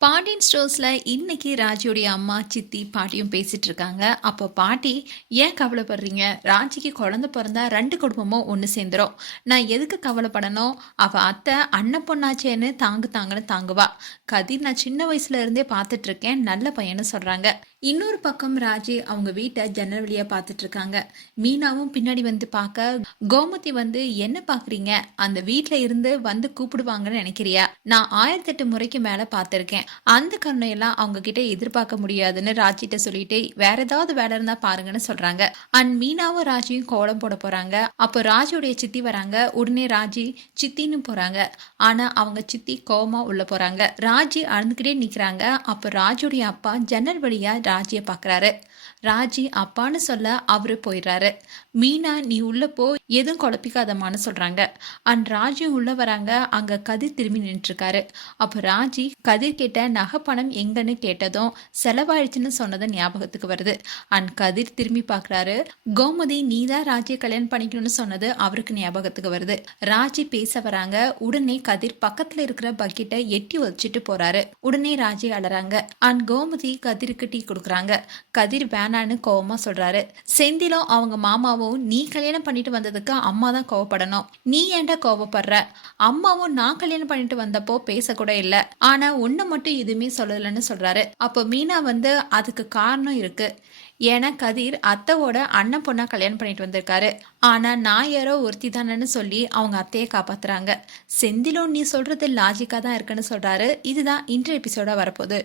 பாண்டியன் ஸ்டோர்ஸில் இன்னைக்கு ராஜியோடைய அம்மா சித்தி பாட்டியும் பேசிட்டு இருக்காங்க. அப்போ பாட்டி ஏன் கவலைப்படுறீங்க? ராஜிக்கு குழந்தை பிறந்தா ரெண்டு குடும்பமும் ஒன்று சேர்ந்துரும். நான் எதுக்கு கவலைப்படணும்? அவள் அத்தை அண்ணன் பொண்ணாச்சேன்னு தாங்கு தாங்கன்னு தாங்குவா. கதிர் நான் சின்ன வயசுல இருந்தே பார்த்துட்டு இருக்கேன். நல்ல பையன்னு சொல்றாங்க. இன்னொரு பக்கம் ராஜி அவங்க வீட்டை ஜன்னல் வழியா பார்த்துட்டு இருக்காங்க. மீனாவும் பின்னாடி வந்து பார்க்க கோமதி வந்து என்ன பாக்குறீங்க? அந்த வீட்டில் இருந்து வந்து கூப்பிடுவாங்கன்னு நினைக்கிறியா? நான் ஆயிரத்தி எட்டு முறைக்கு மேல பார்த்துருக்கேன். அந்த கருணையெல்லாம் அவங்க கிட்ட எதிர்பார்க்க முடியாதுன்னு ராஜிட்ட சொல்லிட்டு வேற ஏதாவது வேலை இருந்தா பாருங்கன்னு சொல்றாங்க. அண்ட் மீனாவும் ராஜியும் கோலம் போட போறாங்க. அப்போ ராஜுடைய சித்தி வராங்க. உடனே ராஜி சித்தின்னு போறாங்க. ஆனா அவங்க சித்தி கோவமா உள்ள போறாங்க. ராஜி அழுந்துக்கிட்டே நிக்கிறாங்க. அப்போ ராஜுடைய அப்பா ஜன்னல் வழியா ராஜியை பாக்குறாரு. ராஜி அப்பான்னு சொல்ல அவரு போயிடுறாரு. மீனா நீ உள்ள போ. எதுவும் குழப்பிக்காதமான்னு சொல்றாங்க. அண்ட் ராஜி உள்ள வராங்க. அங்க கதிர் திரும்பி நின்றுட்டு இருக்காரு. அப்போ ராஜி கதிர் கேட்ட நகை பணம் எங்கன்னு கேட்டதும் செலவாயிடுச்சுன்னு சொன்னது ஞாபகத்துக்கு வருது. அண்ட் கதிர் திரும்பி பாக்குறாரு கோமதி நீ தான் ராஜியை கல்யாணம் பண்ணிக்கணும்னு சொன்னது அவருக்கு ஞாபகத்துக்கு வருது. ராஜி பேச வராங்க. உடனே கதிர் பக்கத்துல இருக்கிற பக்கெட்டை எட்டி வச்சுட்டு போறாரு. உடனே ராஜி அழறாங்க அண்ட் கோமதி கதிருக்கு டீ கொடுக்குறாங்க. கதிர் வேணான்னு கோவமா சொல்றாரு. செந்திலும் அவங்க மாமாவும் நீ கல்யாணம் பண்ணிட்டு வந்ததுக்கு அம்மா தான் கோவப்படணும். நீ ஏன்டா கோவப்படுற? அம்மாவும் நான் கல்யாணம் பண்ணிட்டு வந்தப்போ பேசக்கூட இல்ல. ஆனா மட்டும் மட்டும் எதுவுமே சொல்லலைன்னு சொல்றாரு. அப்போ மீனா வந்து அதுக்கு காரணம் இருக்கு. ஏன்னா கதிர் அத்தைவோட அண்ணன் பொண்ணா கல்யாணம் பண்ணிட்டு வந்திருக்காரு. ஆனா நான் யாரோ ஒருத்தி தானேன்னு சொல்லி அவங்க அத்தையை காப்பாத்துறாங்க. செந்திலும் நீ சொல்றது லாஜிக்கா தான் இருக்குன்னு சொல்றாரு. இதுதான் இன்றைய எபிசோடா வரப்போகுது.